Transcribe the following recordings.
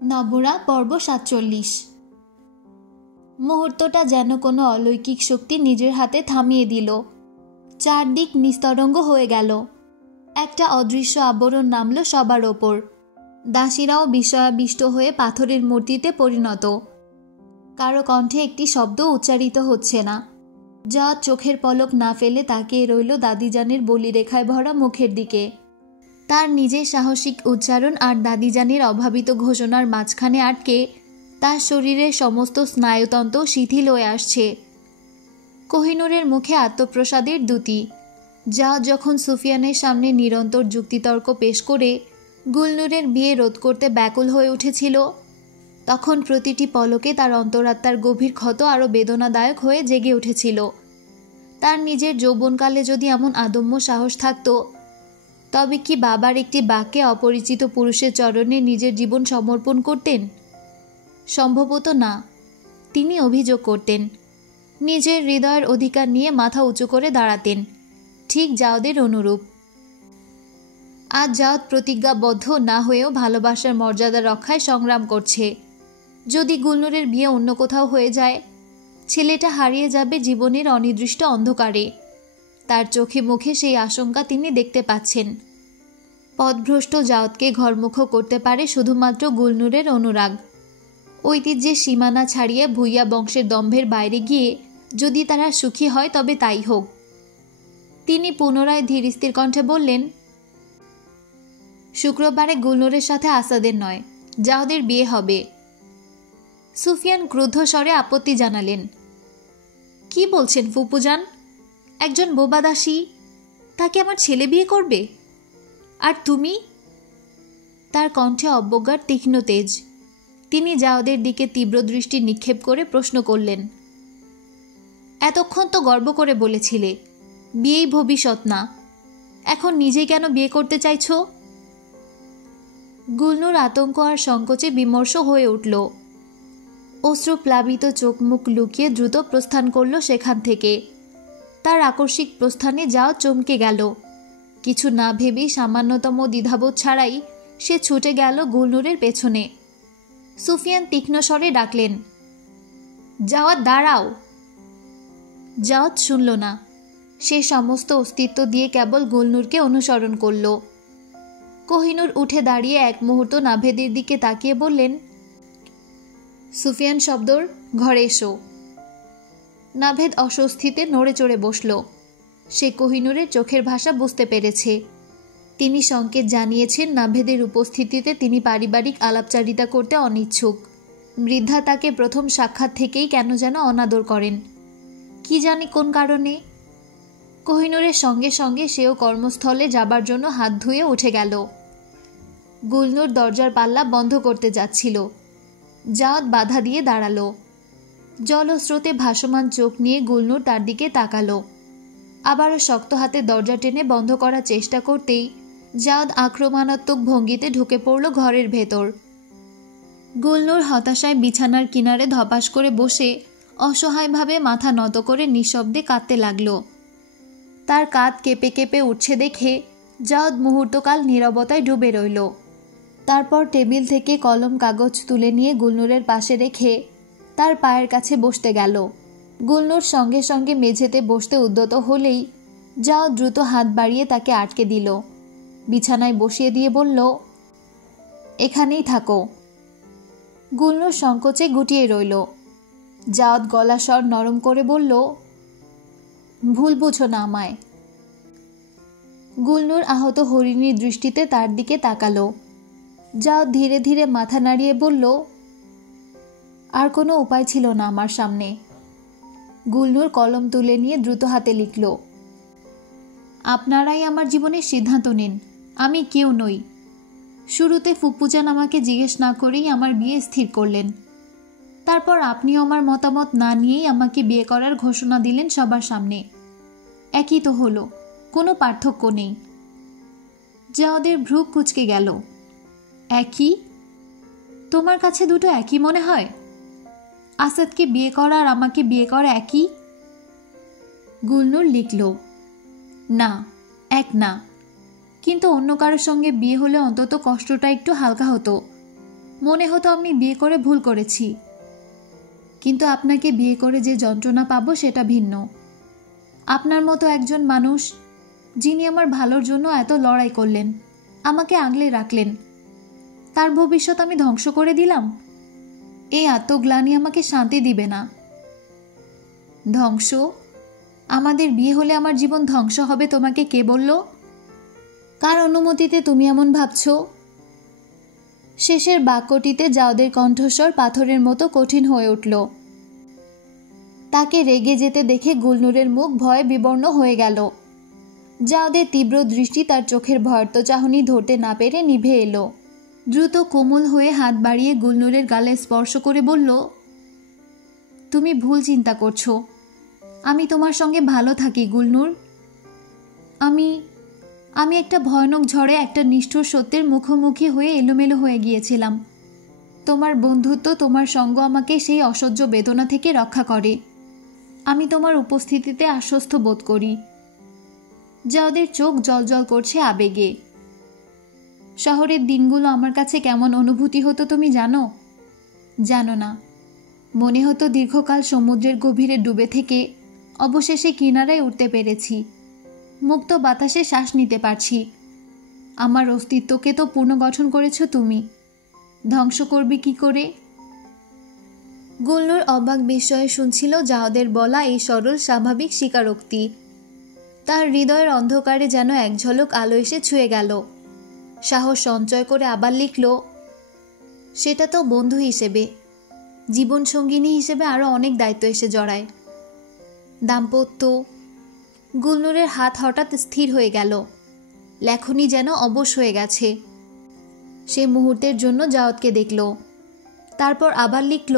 নবরা পর্ব ৪৭। মুহূর্তটা যেন কোনো অলৌকিক শক্তি নিজের হাতে থামিয়ে দিল। চারদিক নিস্তরঙ্গ হয়ে গেল। একটা অদৃশ্য আবরণ নামল সবার ওপর। দাসীরাও বিস্ময়াবিষ্ট হয়ে পাথরের মূর্তিতে পরিণত। কারো কণ্ঠে একটি শব্দ উচ্চারিত হচ্ছে না। যা চোখের পলক না ফেলে তাকিয়ে রইল দাদিজানের বলিরেখায় ভরা মুখের দিকে। তার নিজের সাহসিক উচ্চারণ আর দাদিজানের অভাবিত ঘোষণার মাঝখানে আটকে তার শরীরের সমস্ত স্নায়ুতন্ত্র শিথিল হয়ে আসছে। কোহিনূরের মুখে আত্মপ্রসাদের দ্যুতি। যা যখন সুফিয়ানের সামনে নিরন্তর যুক্তিতর্ক পেশ করে গুলনূরের বিয়ে রোধ করতে ব্যাকুল হয়ে উঠেছিল, তখন প্রতিটি পলকে তার অন্তরাত্মার গভীর ক্ষত আরও বেদনাদায়ক হয়ে জেগে উঠেছিল। তার নিজের যৌবনকালে যদি এমন আদম্য সাহস থাকত, তবে কি বাবার একটি বাক্যে অপরিচিত পুরুষের চরণে নিজের জীবন সমর্পণ করতেন? সম্ভবত না। তিনি অভিযোগ করতেন, নিজের হৃদয়ের অধিকার নিয়ে মাথা উঁচু করে দাঁড়াতেন, ঠিক জাওদের অনুরূপ। আজ জাওদ প্রতিজ্ঞাবদ্ধ না হয়েও ভালোবাসার মর্যাদা রক্ষায় সংগ্রাম করছে। যদি গুলনূরের বিয়ে অন্য কোথাও হয়ে যায়, ছেলেটা হারিয়ে যাবে জীবনের অনির্দিষ্ট অন্ধকারে। তার চোখে মুখে সেই আশঙ্কা তিনি দেখতে পাচ্ছেন। পথভ্রষ্ট জাওদকে ঘরমুখ করতে পারে শুধুমাত্র গুলনূরের অনুরাগ। ঐতিহ্যের সীমানা ছাড়িয়ে ভুইয়া বংশের দম্ভের বাইরে গিয়ে যদি তারা সুখী হয় তবে তাই হোক। তিনি পুনরায় ধীরস্থির কণ্ঠে বললেন, শুক্রবারে গুলনূরের সাথে আসাদের নয়, জাওদের বিয়ে হবে। সুফিয়ান ক্রুদ্ধ স্বরে আপত্তি জানালেন, কি বলছেন ফুপুজান? একজন বোবা দাসী, তাকে আমার ছেলে বিয়ে করবে? আর তুমি? তার কণ্ঠে অবজ্ঞার তীক্ষ্ণ তেজ। তিনি জাওদের দিকে তীব্র দৃষ্টি নিক্ষেপ করে প্রশ্ন করলেন, এতক্ষণ তো গর্ব করে বলেছিলে বিয়েই ভবিষ্যৎ না, এখন নিজেই কেন বিয়ে করতে চাইছ? গুলনূর আতঙ্ক আর সংকোচে বিমর্ষ হয়ে উঠল। অশ্রুপ্লাবিত চোখ মুখ লুকিয়ে দ্রুত প্রস্থান করল সেখান থেকে। তার আকস্মিক প্রস্থানে যাও চমকে গেল। কিছু না ভেবেই সামান্যতম দ্বিধাবোধ ছাড়াই সে ছুটে গেল গুলনূরের পেছনে। সুফিয়ান তীক্ষ্ণ স্বরে ডাকলেন, জাওয়াত দাঁড়াও। জাওয়াত শুনল না। সে সমস্ত অস্তিত্ব দিয়ে কেবল গুলনূরকে অনুসরণ করল। কোহিনূর উঠে দাঁড়িয়ে এক মুহূর্ত নাভেদের দিকে তাকিয়ে বললেন, সুফিয়ান শব্দর, ঘরে এসো। নাভেদ অস্বস্তিতে নড়ে চড়ে বসল। সে কোহিনূরের চোখের ভাষা বুঝতে পেরেছে। তিনি সংকেত জানিয়েছেন নাভেদের উপস্থিতিতে তিনি পারিবারিক আলাপচারিতা করতে অনিচ্ছুক। বৃদ্ধা তাকে প্রথম সাক্ষাৎ থেকেই কেন যেন অনাদর করেন, কি জানি কোন কারণে। কোহিনূরের সঙ্গে সঙ্গে সেও কর্মস্থলে যাবার জন্য হাত ধুয়ে উঠে গেল। গুলনূর দরজার পাল্লা বন্ধ করতে যাচ্ছিল। জাওদ বাধা দিয়ে দাঁড়ালো। জলস্রোতে ভাসমান চোখ নিয়ে গুলনূর তার দিকে তাকালো। আবারও শক্ত হাতে দরজা টেনে বন্ধ করার চেষ্টা করতেই জাওদ আক্রমণাত্মক ভঙ্গিতে ঢুকে পড়ল ঘরের ভেতর। গুলনূর হতাশায় বিছানার কিনারে ধপাস করে বসে অসহায়ভাবে মাথা নত করে নিঃশব্দে কাঁদতে লাগল। তার কাঁধ কেঁপে কেঁপে উঠছে দেখে জাওদ মুহূর্তকাল নীরবতায় ডুবে রইল। তারপর টেবিল থেকে কলম কাগজ তুলে নিয়ে গুলনূরের পাশে রেখে তার পায়ের কাছে বসতে গেল। গুলনূর সঙ্গে সঙ্গে মেঝেতে বসতে উদ্যত হলেই জাওদ দ্রুত হাত বাড়িয়ে তাকে আটকে দিল। বিছানায় বসিয়ে দিয়ে বলল, এখানেই থাকো। গুলনূর সংকোচে গুটিয়ে রইল। জাওদ গলা স্বর নরম করে বলল, ভুল বুঝো না আমায়। গুলনূর আহত হরিণীর দৃষ্টিতে তার দিকে তাকালো। জাওদ ধীরে ধীরে মাথা নাড়িয়ে বলল, আর কোনো উপায় ছিল না আমার সামনে। গুলনূর কলম তুলে নিয়ে দ্রুত হাতে লিখল, আপনারাই আমার জীবনের সিদ্ধান্ত নিন, আমি কেউ নই। শুরুতে ফুপুজান আমাকে জিজ্ঞেস না করেই আমার বিয়ে স্থির করলেন। তারপর আপনিও আমার মতামত না নিয়েই আমাকে বিয়ে করার ঘোষণা দিলেন সবার সামনে। একই তো হলো, কোনো পার্থক্য নেই। জাওদের ভ্রু কুঁচকে গেল। একই? তোমার কাছে দুটো একই মনে হয়? আসাদকে বিয়ে করা আর আমাকে বিয়ে করা একই? গুলনূর লিখল, না, এক না, কিন্তু অন্য কারোর সঙ্গে বিয়ে হলে অন্তত কষ্টটা একটু হালকা হতো। মনে হতো আমি বিয়ে করে ভুল করেছি, কিন্তু আপনাকে বিয়ে করে যে যন্ত্রণা পাবো সেটা ভিন্ন। আপনার মতো একজন মানুষ, যিনি আমার ভালোর জন্য এত লড়াই করলেন, আমাকে আগলে রাখলেন, তার ভবিষ্যৎ আমি ধ্বংস করে দিলাম। এই আত্মগ্লানি আমাকে শান্তি দিবে না। ধ্বংস? আমাদের বিয়ে হলে আমার জীবন ধ্বংস হবে তোমাকে কে বলল? কার অনুমতিতে তুমি এমন ভাবছো? শেষের বাক্যটিতে জাওদের কণ্ঠস্বর পাথরের মতো কঠিন হয়ে উঠল। তাকে রেগে যেতে দেখে গুলনুরের মুখ ভয়ে বিবর্ণ হয়ে গেল। জাওদের তীব্র দৃষ্টি তার চোখের ভয়ার্ত চাহনি ধরতে না পেরে নিভে এলো। দ্রুত কোমল হয়ে হাত বাড়িয়ে গুলনুরের গালে স্পর্শ করে বলল, তুমি ভুল চিন্তা করছো। আমি তোমার সঙ্গে ভালো থাকি গুলনুর। আমি একটা ভয়ানক ঝড়ে একটা নিষ্ঠুর সত্যের মুখোমুখি হয়ে এলোমেলো হয়ে গিয়েছিলাম। তোমার বন্ধুত্ব, তোমার সঙ্গ আমাকে সেই অসহ্য বেদনা থেকে রক্ষা করে। আমি তোমার উপস্থিতিতে আশ্বস্ত বোধ করি। যাদের চোখ জলজল করছে আবেগে। শহরের দিনগুলো আমার কাছে কেমন অনুভূতি হতো তুমি জানো? জানো না। মনে হতো দীর্ঘকাল সমুদ্রের গভীরে ডুবে থেকে অবশেষে কিনারায় উঠতে পেরেছি। মুক্ত বাতাসে শ্বাস নিতে পারছি। আমার অস্তিত্বকে তো পুনর্গঠন করেছ তুমি, ধ্বংস করবে কি করে? গুলনুর অবাক বিস্ময়ে শুনছিল জাওদের বলা এই সরল স্বাভাবিক স্বীকারোক্তি। তার হৃদয়ের অন্ধকারে যেন এক ঝলক আলো এসে ছুঁয়ে গেল। সাহস সঞ্চয় করে আবার লিখল, সেটা তো বন্ধু হিসেবে, জীবনসঙ্গিনী হিসেবে আরও অনেক দায়িত্ব এসে জড়ায়। দাম্পত্য। গুলনুরের হাত হঠাৎ স্থির হয়ে গেল। লেখনি যেন অবশ হয়ে গেছে। সে মুহূর্তের জন্য জাওদকে দেখল, তারপর আবার লিখল,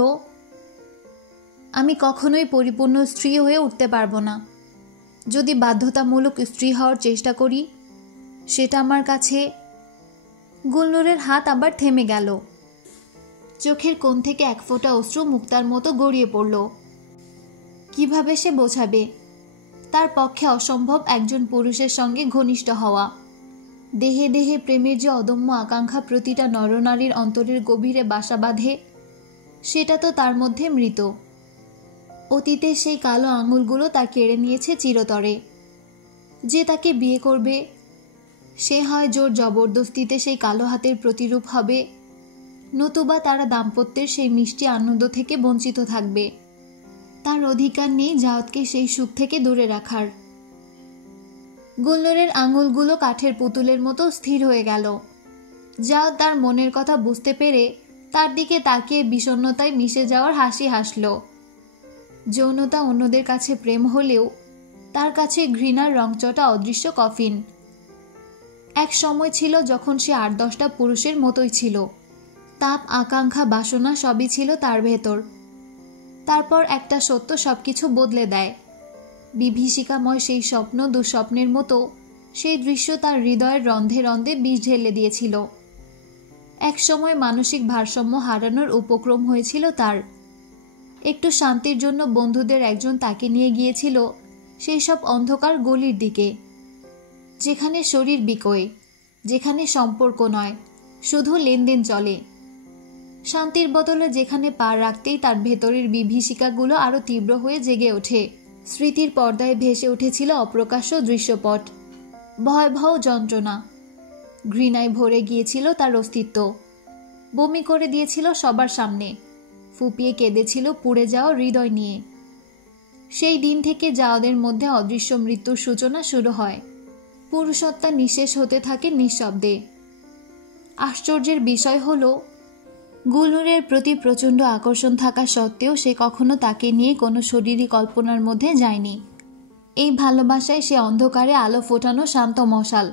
আমি কখনোই পরিপূর্ণ স্ত্রী হয়ে উঠতে পারবো না। যদি বাধ্যতামূলক স্ত্রী হওয়ার চেষ্টা করি, সেটা আমার কাছে। গুলনুরের হাত আবার থেমে গেল। চোখের কোণ থেকে এক ফোঁটা অশ্রু মুক্তার মতো গড়িয়ে পড়ল। কিভাবে সে বোঝাবে? তার পক্ষে অসম্ভব একজন পুরুষের সঙ্গে ঘনিষ্ঠ হওয়া। দেহে দেহে প্রেমের যে অদম্য আকাঙ্ক্ষা প্রতিটা নরনারীর অন্তরের গভীরে বাসা বাঁধে, সেটা তো তার মধ্যে মৃত। অতীতের সেই কালো আঙুলগুলো তা কেড়ে নিয়েছে চিরতরে। যে তাকে বিয়ে করবে, সে হয় জোর জবরদস্তিতে সেই কালো হাতের প্রতিরূপ হবে, নতুবা তারা দাম্পত্যের সেই মিষ্টি আনন্দ থেকে বঞ্চিত থাকবে। তার অধিকার নেই জাওদকে সেই সুখ থেকে দূরে রাখার। গুলনুরের আঙুলগুলো কাঠের পুতুলের মতো স্থির হয়ে গেল। জাওদ তার মনের কথা বুঝতে পেরে তার দিকে তাকিয়ে বিষণ্ণতায় মিশে যাওয়ার হাসি হাসল। যৌনতা অন্যদের কাছে প্রেম হলেও তার কাছে ঘৃণার রংচটা অদৃশ্য কফিন। এক সময় ছিল যখন সে 8-10টা পুরুষের মতোই ছিল। তাপ, আকাঙ্ক্ষা, বাসনা সবই ছিল তার ভেতর। তারপর একটা সত্য সবকিছু বদলে দেয়। বিভীষিকাময় সেই স্বপ্ন দুঃস্বপ্নের মতো সেই দৃশ্য তার হৃদয়ের রন্ধে রন্ধে বিষ ঢেলে দিয়েছিল। এক সময় মানসিক ভারসাম্য হারানোর উপক্রম হয়েছিল তার। একটু শান্তির জন্য বন্ধুদের একজন তাকে নিয়ে গিয়েছিল সেই সব অন্ধকার গলির দিকে, যেখানে শরীর বিকোয়, যেখানে সম্পর্ক নয়, শুধু লেনদেন চলে। শান্তির বদলে যেখানে পা রাখতেই তার ভেতরের বিভীষিকাগুলো আরও তীব্র হয়ে জেগে ওঠে। স্মৃতির পর্দায় ভেসে উঠেছিল অপ্রকাশ্য দৃশ্যপট, ভয়াবহ যন্ত্রণা। ঘৃণায় ভরে গিয়েছিল তার অস্তিত্ব। বমি করে দিয়েছিল সবার সামনে, ফুপিয়ে কেঁদেছিল পুড়ে যাওয়া হৃদয় নিয়ে। সেই দিন থেকে জাওদের মধ্যে অদৃশ্য মৃত্যুর সূচনা শুরু হয়। পুরুষত্বা নিঃশেষ হতে থাকে নিঃশব্দে। আশ্চর্যের বিষয় হলো, গুলনুরের প্রতি প্রচণ্ড আকর্ষণ থাকা সত্ত্বেও সে কখনো তাকে নিয়ে কোনো শরীরী কল্পনার মধ্যে যায়নি। এই ভালোবাসায় সে অন্ধকারে আলো ফোটানো শান্ত মশাল,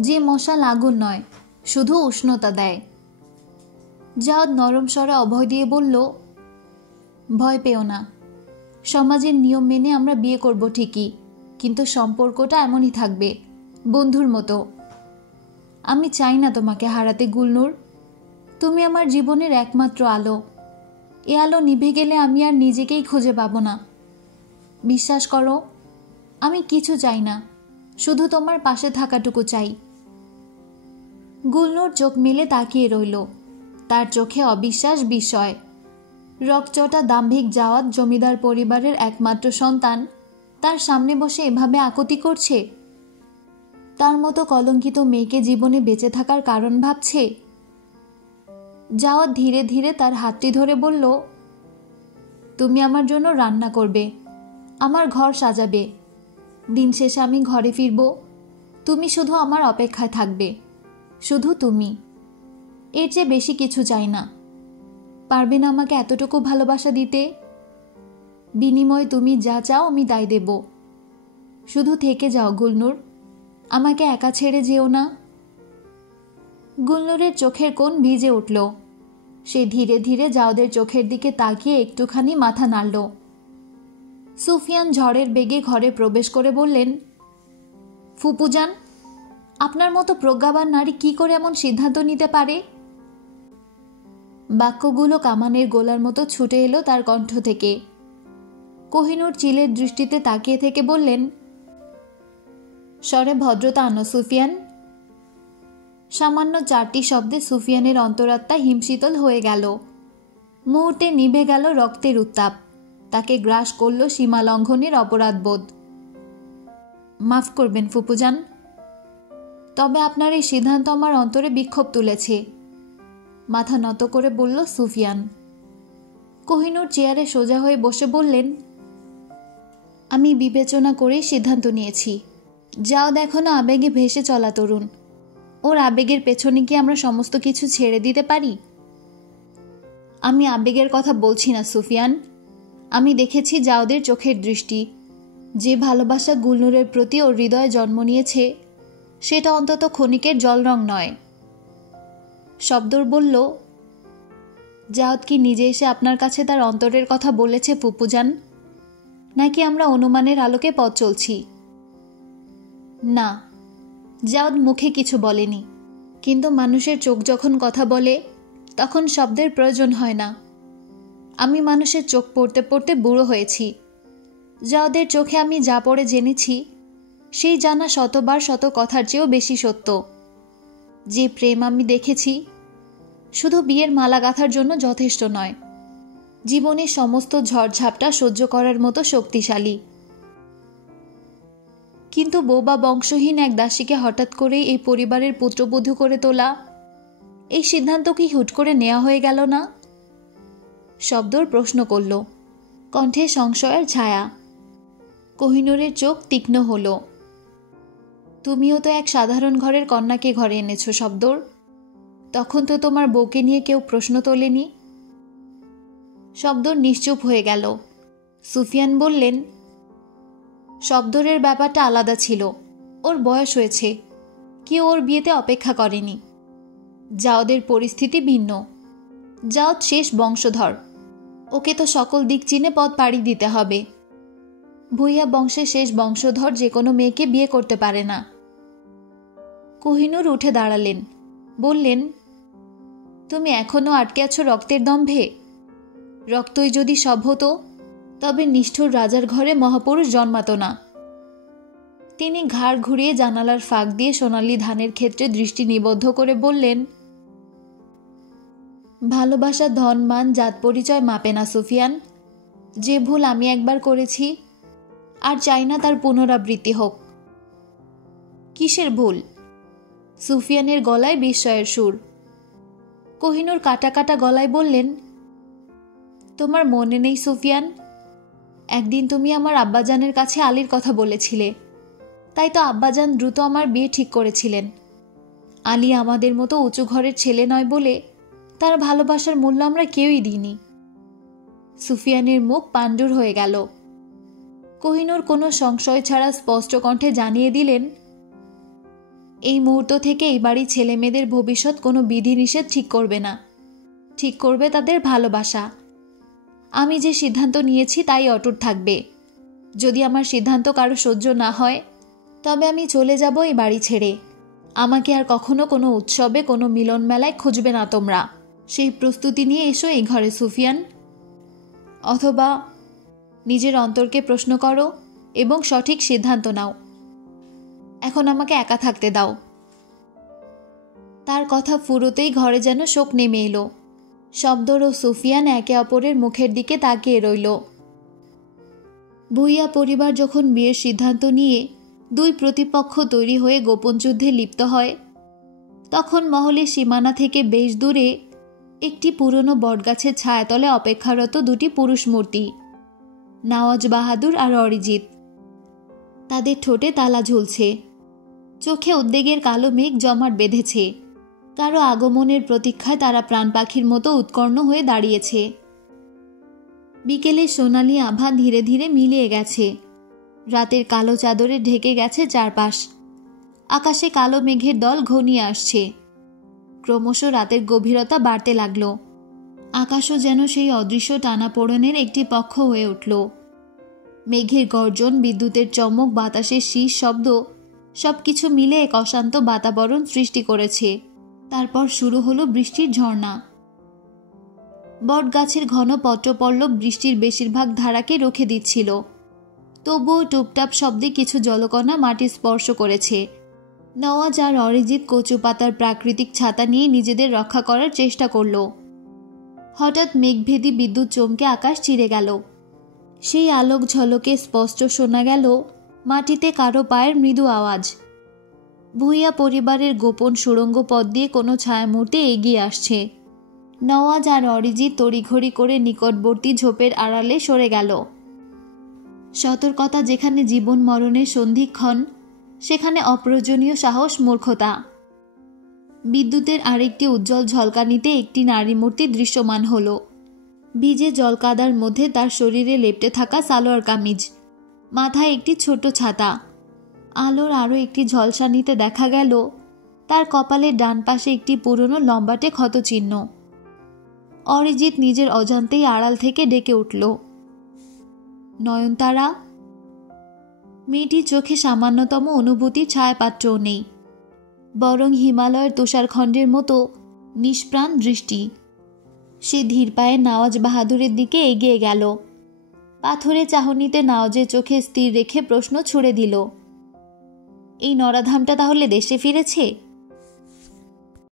যে মশাল আগুন নয়, শুধু উষ্ণতা দেয়। জাওদ নরম স্বরে অভয় দিয়ে বলল, ভয় পেও না। সমাজের নিয়ম মেনে আমরা বিয়ে করব ঠিকই, কিন্তু সম্পর্কটা এমনই থাকবে, বন্ধুর মতো। আমি চাই না তোমাকে হারাতে গুলনুর। তুমি আমার জীবনের একমাত্র আলো। এ আলো নিভে গেলে আমি আর নিজেকেই খুঁজে পাবো না। বিশ্বাস করো, আমি কিছু চাই না, শুধু তোমার পাশে থাকাটুকু চাই। গুলনুর চোখ মেলে তাকিয়ে রইল। তার চোখে অবিশ্বাস, বিস্ময়। রকচটা দাম্ভিক জাওয়াত জমিদার পরিবারের একমাত্র সন্তান তার সামনে বসে এভাবে আকুতি করছে। তার মতো কলঙ্কিত মেয়েকে জীবনে বেঁচে থাকার কারণ ভাবছে। জাওয়াত ধীরে ধীরে তার হাতটি ধরে বলল, তুমি আমার জন্য রান্না করবে, আমার ঘর সাজাবে, দিন শেষে আমি ঘরে ফিরব, তুমি শুধু আমার অপেক্ষায় থাকবে, শুধু তুমি। এর চেয়ে বেশি কিছু চাই না। পারবে না আমাকে এতটুকু ভালোবাসা দিতে? বিনিময়ে তুমি যা চাও আমি তাই দেব। শুধু থেকে যাও গুলনূর, আমাকে একা ছেড়ে যেও না। গুলনূরের চোখের কোণ ভিজে উঠল। সে ধীরে ধীরে জাওদের চোখের দিকে তাকিয়ে একটুখানি মাথা নাড়ল। সুফিয়ান ঝড়ের বেগে ঘরে প্রবেশ করে বললেন, ফুপুজান, আপনার মতো প্রজ্ঞাবান নারী কি করে এমন সিদ্ধান্ত নিতে পারে? বাক্যগুলো কামানের গোলার মতো ছুটে এলো তার কণ্ঠ থেকে। কোহিনূর চিলের দৃষ্টিতে তাকিয়ে থেকে বললেন, স্বরে ভদ্রতা আনো সুফিয়ান। সামান্য 4টি শব্দে সুফিয়ানের অন্তরাত্মা হিমশীতল হয়ে গেল। মুহূর্তে নিভে গেল রক্তের উত্তাপ। তাকে গ্রাস করল সীমালঙ্ঘনের অপরাধবোধ। মাফ করবেন ফুপুজান, তবে আপনার এই সিদ্ধান্ত আমার অন্তরে বিক্ষোভ তুলেছে, মাথা নত করে বলল সুফিয়ান। কোহিনূর চেয়ারে সোজা হয়ে বসে বললেন, আমি বিবেচনা করে সিদ্ধান্ত নিয়েছি। যাও দেখো না, আবেগে ভেসে চলা তরুণ, ওর আবেগের পেছনে কি আমরা সমস্ত কিছু ছেড়ে দিতে পারি? আমি আবেগের কথা বলছি না সুফিয়ান, আমি দেখেছি জাওদের চোখের দৃষ্টি। যে ভালোবাসা গুলনূরের প্রতি ওর হৃদয়ে জন্ম নিয়েছে সেটা অন্তত ক্ষণিকের জলরং নয়। শব্দর বলল, জাওদ কি নিজে এসে আপনার কাছে তার অন্তরের কথা বলেছে ফুপুজান, নাকি আমরা অনুমানের আলোকে পথ চলছি? না, জাওদ মুখে কিছু বলেনি, কিন্তু মানুষের চোখ যখন কথা বলে তখন শব্দের প্রয়োজন হয় না। আমি মানুষের চোখ পড়তে পড়তে বুড়ো হয়েছি। জাওদের চোখে আমি যা পড়ে জেনেছি সেই জানা শতবার শত কথার চেয়েও বেশি সত্য। যে প্রেম আমি দেখেছি শুধু বিয়ের মালা গাঁথার জন্য যথেষ্ট নয়, জীবনের সমস্ত ঝড়ঝাপটা সহ্য করার মতো শক্তিশালী। কিন্তু বোবা বংশহীন এক দাসীকে হঠাৎ করেই এই পরিবারের পুত্রবধূ করে তোলা, এই সিদ্ধান্ত কি হুট করে নেওয়া হয়ে গেল না? শব্দর প্রশ্ন করল, কণ্ঠে সংশয়ের ছায়া। কোহিনূরের চোখ তীক্ষ্ণ হল। তুমিও তো এক সাধারণ ঘরের কন্যাকে ঘরে এনেছো শব্দর, তখন তো তোমার বউকে নিয়ে কেউ প্রশ্ন তোলেনি। শব্দর নিশ্চুপ হয়ে গেল। সুফিয়ান বললেন, শব্দরের ব্যাপারটা আলাদা ছিল। ওর বয়স হয়েছে, কেউ ওর বিয়েতে অপেক্ষা করেনি। জাওদের পরিস্থিতি ভিন্ন। জাওদ শেষ বংশধর, ওকে তো সকল দিক চিনে পথ পাড়ি দিতে হবে। ভূঁইয়া বংশের শেষ বংশধর যে কোনো মেয়েকে বিয়ে করতে পারে না। কোহিনূর উঠে দাঁড়ালেন, বললেন, তুমি এখনো আটকে আছো রক্তের দম্ভে? রক্তই যদি সব হতো তবে নিষ্ঠুর রাজার ঘরে মহাপুরুষ জন্মাত না। তিনি ঘাড় ঘুরিয়ে জানালার ফাঁক দিয়ে সোনালি ধানের ক্ষেত্রে দৃষ্টি নিবদ্ধ করে বললেন, ভালোবাসা ধন মান জাত পরিচয় মাপে না সুফিয়ান। যে ভুল আমি একবার করেছি আর চাই না তার পুনরাবৃত্তি হোক। কিসের ভুল? সুফিয়ানের গলায় বিস্ময়ের সুর। কোহিনূর কাটা কাটা গলায় বললেন, তোমার মনে নেই সুফিয়ান, একদিন তুমি আমার আব্বাজানের কাছে আলীর কথা বলেছিলে, তাই তো আব্বাজান দ্রুত আমার বিয়ে ঠিক করেছিলেন। আলী আমাদের মতো উঁচু ঘরের ছেলে নয় বলে তার ভালোবাসার মূল্য আমরা কেউই দিইনি। সুফিয়ানের মুখ পাণ্ডুর হয়ে গেল। কোহিনূর কোনো সংশয় ছাড়া স্পষ্ট কণ্ঠে জানিয়ে দিলেন, এই মুহূর্ত থেকে এই বাড়ির ছেলে মেয়েদের ভবিষ্যৎ কোনো বিধিনিষেধ ঠিক করবে না, ঠিক করবে তাদের ভালোবাসা। আমি যে সিদ্ধান্ত নিয়েছি তাই অটুট থাকবে। যদি আমার সিদ্ধান্ত কারো সহ্য না হয় তবে আমি চলে যাব এই বাড়ি ছেড়ে। আমাকে আর কখনো কোনো উৎসবে, কোনো মিলন মেলায় খুঁজবে না তোমরা। সেই প্রস্তুতি নিয়ে এসো এই ঘরে সুফিয়ান। অথবা নিজের অন্তরকে প্রশ্ন করো এবং সঠিক সিদ্ধান্ত নাও। এখন আমাকে একা থাকতে দাও। তার কথা ফুরোতেই ঘরে যেন শোক নেমে এলো। শব্দর ও সুফিয়ান একে অপরের মুখের দিকে তাকিয়ে রইল। ভূঁইয়া পরিবার যখন বিয়ের সিদ্ধান্ত নিয়ে দুই প্রতিপক্ষ তৈরি হয়ে গোপন যুদ্ধে লিপ্ত হয়, তখন মহলের সীমানা থেকে বেশ দূরে একটি পুরনো বটগাছের ছায়াতলে অপেক্ষারত দুটি পুরুষ মূর্তি, নওয়াজ বাহাদুর আর অরিজিৎ। তাদের ঠোঁটে তালা ঝুলছে, চোখে উদ্বেগের কালো মেঘ জমাট বেঁধেছে। কারো আগমনের প্রতীক্ষায় তারা প্রাণ পাখির মতো উৎকর্ণ হয়ে দাঁড়িয়েছে। বিকেলের সোনালি আভা ধীরে ধীরে মিলিয়ে গেছে, রাতের কালো চাদরে ঢেকে গেছে চারপাশ। আকাশে কালো মেঘের দল ঘনিয়ে আসছে, ক্রমশ রাতের গভীরতা বাড়তে লাগলো। আকাশও যেন সেই অদৃশ্য টানাপোড়েনের একটি পক্ষ হয়ে উঠল। মেঘের গর্জন, বিদ্যুতের চমক, বাতাসের শীষ শব্দ সবকিছু মিলে এক অশান্ত বাতাবরণ সৃষ্টি করেছে। তারপর শুরু হলো বৃষ্টির ঝর্ণা। বটগাছের ঘন পত্রপল্লব বৃষ্টির বেশিরভাগ ধারাকে রুখে দিচ্ছিল, তবুও টুপটাপ শব্দে কিছু জলকণা মাটি স্পর্শ করেছে। নওয়াজ আর অরিজিৎ কচু পাতার প্রাকৃতিক ছাতা নিয়ে নিজেদের রক্ষা করার চেষ্টা করল। হঠাৎ মেঘভেদী বিদ্যুৎ চমকে আকাশ চিরে গেল। সেই আলোক ঝলকে স্পষ্ট শোনা গেল মাটিতে কারো পায়ের মৃদু আওয়াজ। ভূঁইয়া পরিবারের গোপন সুড়ঙ্গ পথ দিয়ে কোনো ছায়ামূর্তি এগিয়ে আসছে। নওয়াজ আর অরিজিৎ তড়িঘড়ি করে নিকটবর্তী ঝোপের আড়ালে সরে গেল। সতর্কতা যেখানে জীবন মরণের সন্ধিক্ষণ, সেখানে অপ্রয়োজনীয় সাহস মূর্খতা। বিদ্যুতের আরেকটি উজ্জ্বল ঝলকানিতে একটি নারী মূর্তি দৃশ্যমান হল। ভিজে জলকাদার মধ্যে তার শরীরে লেপ্টে থাকা সালোয়ার কামিজ, মাথায় একটি ছোট ছাতা। আলোর আরও একটি ঝলসানিতে দেখা গেল তার কপালের ডান পাশে একটি পুরনো লম্বাটে ক্ষতচিহ্ন। অরিজিৎ নিজের অজান্তেই আড়াল থেকে ডেকে উঠল, নয়নতারা। মেয়েটির চোখে সামান্যতম অনুভূতির ছায়াপাত্রও নেই, বরং হিমালয়ের তুষারখণ্ডের মতো নিষ্প্রাণ দৃষ্টি। সে ধীর পায়ে নওয়াজ বাহাদুরের দিকে এগিয়ে গেল। পাথরে চাহনিতে নওয়াজের চোখে স্থির রেখে প্রশ্ন ছুড়ে দিল, এই নরাধামটা তাহলে দেশে ফিরেছে?